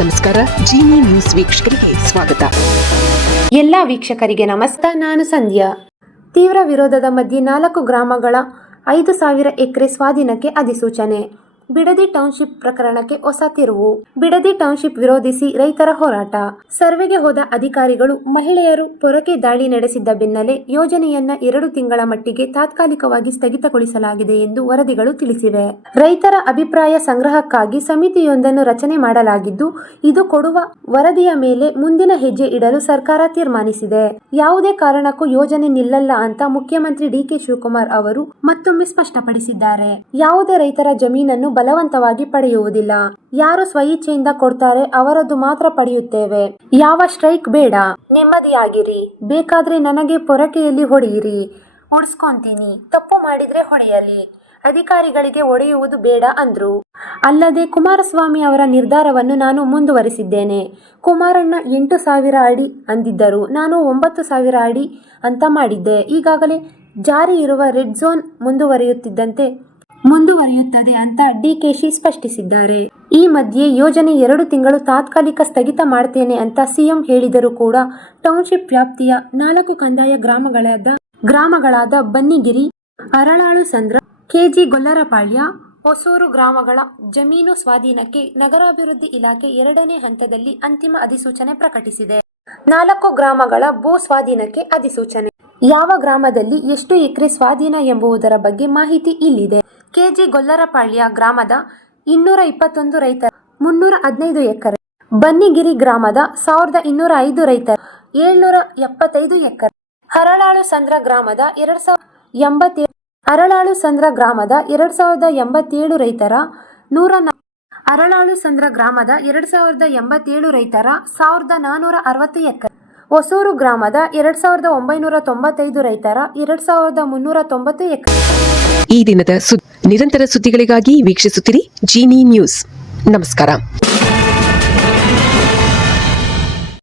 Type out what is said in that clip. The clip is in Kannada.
ನಮಸ್ಕಾರ. ಜೀನಿ ನ್ಯೂಸ್ ವೀಕ್ಷಕರಿಗೆ ಸ್ವಾಗತ. ಎಲ್ಲ ವೀಕ್ಷಕರಿಗೆ ನಮಸ್ಕಾರ. ನಾನು ಸಂಧ್ಯಾ. ತೀವ್ರ ವಿರೋಧದ ಮಧ್ಯೆ 4 ಗ್ರಾಮಗಳ 5,000 ಎಕರೆ ಸ್ವಾಧೀನಕ್ಕೆ ಅಧಿಸೂಚನೆ. ಬಿಡದಿ ಟೌನ್ಶಿಪ್ ಪ್ರಕರಣಕ್ಕೆ ಹೊಸ ತಿರುವು. ಬಿಡದಿ ಟೌನ್ಶಿಪ್ ವಿರೋಧಿಸಿ ರೈತರ ಹೋರಾಟ. ಸರ್ವೆಗೆ ಹೋದ ಅಧಿಕಾರಿಗಳು ಮಹಿಳೆಯರು ಪೊರಕೆ ದಾಳಿ ನಡೆಸಿದ್ದ ಬೆನ್ನಲ್ಲೇ ಯೋಜನೆಯನ್ನ 2 ತಿಂಗಳ ಮಟ್ಟಿಗೆ ತಾತ್ಕಾಲಿಕವಾಗಿ ಸ್ಥಗಿತಗೊಳಿಸಲಾಗಿದೆ ಎಂದು ವರದಿಗಳು ತಿಳಿಸಿವೆ. ರೈತರ ಅಭಿಪ್ರಾಯ ಸಂಗ್ರಹಕ್ಕಾಗಿ ಸಮಿತಿಯೊಂದನ್ನು ರಚನೆ ಮಾಡಲಾಗಿದ್ದು, ಇದು ಕೊಡುವ ವರದಿಯ ಮೇಲೆ ಮುಂದಿನ ಹೆಜ್ಜೆ ಇಡಲು ಸರ್ಕಾರ ತೀರ್ಮಾನಿಸಿದೆ. ಯಾವುದೇ ಕಾರಣಕ್ಕೂ ಯೋಜನೆ ನಿಲ್ಲಲ್ಲ ಅಂತ ಮುಖ್ಯಮಂತ್ರಿ ಡಿ.ಕೆ. ಶಿವಕುಮಾರ್ ಅವರು ಮತ್ತೊಮ್ಮೆ ಸ್ಪಷ್ಟಪಡಿಸಿದ್ದಾರೆ. ಯಾವುದೇ ರೈತರ ಜಮೀನನ್ನು ಬಲವಂತವಾಗಿ ಪಡೆಯುವುದಿಲ್ಲ. ಯಾರು ಸ್ವಇಚ್ಛೆಯಿಂದ ಕೊಡ್ತಾರೆ ಅವರದ್ದು ಮಾತ್ರ ಪಡೆಯುತ್ತೇವೆ. ಯಾವ ಸ್ಟ್ರೈಕ್ ಬೇಡ, ನೆಮ್ಮದಿಯಾಗಿರಿ. ಬೇಕಾದ್ರೆ ನನಗೆ ಪೊರಕೆಯಲ್ಲಿ ಹೊಡೆಯಿರಿ, ಉಡ್ಸ್ಕೊಂತೀನಿ. ತಪ್ಪು ಮಾಡಿದ್ರೆ ಹೊಡೆಯಲಿ, ಅಧಿಕಾರಿಗಳಿಗೆ ಹೊಡೆಯುವುದು ಬೇಡ ಅಂದ್ರು. ಅಲ್ಲದೆ ಕುಮಾರಸ್ವಾಮಿ ಅವರ ನಿರ್ಧಾರವನ್ನು ನಾನು ಮುಂದುವರಿಸಿದ್ದೇನೆ. ಕುಮಾರಣ್ಣ 8,000 ಅಡಿ ಅಂದಿದ್ದರು, ನಾನು 9,000 ಅಡಿ ಅಂತ ಮಾಡಿದ್ದೆ. ಈಗಾಗಲೇ ಜಾರಿ ಇರುವ ರೆಡ್ ಝೋನ್ ಮುಂದುವರಿಯುತ್ತದೆ ಅಂತ ಡಿಕೆಶಿ ಸ್ಪಷ್ಟಿಸಿದ್ದಾರೆ. ಈ ಮಧ್ಯೆ ಯೋಜನೆ 2 ತಿಂಗಳು ತಾತ್ಕಾಲಿಕ ಸ್ಥಗಿತ ಮಾಡ್ತೇನೆ ಅಂತ ಸಿಎಂ ಹೇಳಿದರೂ ಕೂಡ ಟೌನ್ಶಿಪ್ ವ್ಯಾಪ್ತಿಯ 4 ಕಂದಾಯ ಗ್ರಾಮಗಳಾದ ಬನ್ನಿಗಿರಿ, ಅರಳಾಳು ಸಂದ್ರ, ಕೆಜಿ ಗೊಲ್ಲರಪಾಳ್ಯ, ಹೊಸೂರು ಗ್ರಾಮಗಳ ಜಮೀನು ಸ್ವಾಧೀನಕ್ಕೆ ನಗರಾಭಿವೃದ್ಧಿ ಇಲಾಖೆ 2ನೇ ಹಂತದಲ್ಲಿ ಅಂತಿಮ ಅಧಿಸೂಚನೆ ಪ್ರಕಟಿಸಿದೆ. 4 ಗ್ರಾಮಗಳ ಭೂ ಸ್ವಾಧೀನಕ್ಕೆ ಅಧಿಸೂಚನೆ. ಯಾವ ಗ್ರಾಮದಲ್ಲಿ ಎಷ್ಟು ಎಕರೆ ಸ್ವಾಧೀನ ಎಂಬುದರ ಬಗ್ಗೆ ಮಾಹಿತಿ ಇಲ್ಲಿದೆ. ಕೆಜಿ ಗೊಲ್ಲರಪಾಳ್ಯ ಗ್ರಾಮದ 221 ರೈತರ 315 ಎಕರೆ, ಬನ್ನಿಗಿರಿ ಗ್ರಾಮದ 1,205 ರೈತರ 775 ಎಕರೆ, ಅರಳಾಳು ಸಂದ್ರ ಗ್ರಾಮದ 2,087 ರೈತರ 1,460 ಎಕರೆ, ಹೊಸೂರು ಗ್ರಾಮದ 2,995 ರೈತರ 2,390 ಎಕರೆ. ಈ ದಿನದ ನಿರಂತರ ಸುದ್ದಿಗಳಿಗಾಗಿ ವೀಕ್ಷಿಸುತ್ತಿರಿ ಜೀನಿ ನ್ಯೂಸ್. ನಮಸ್ಕಾರ.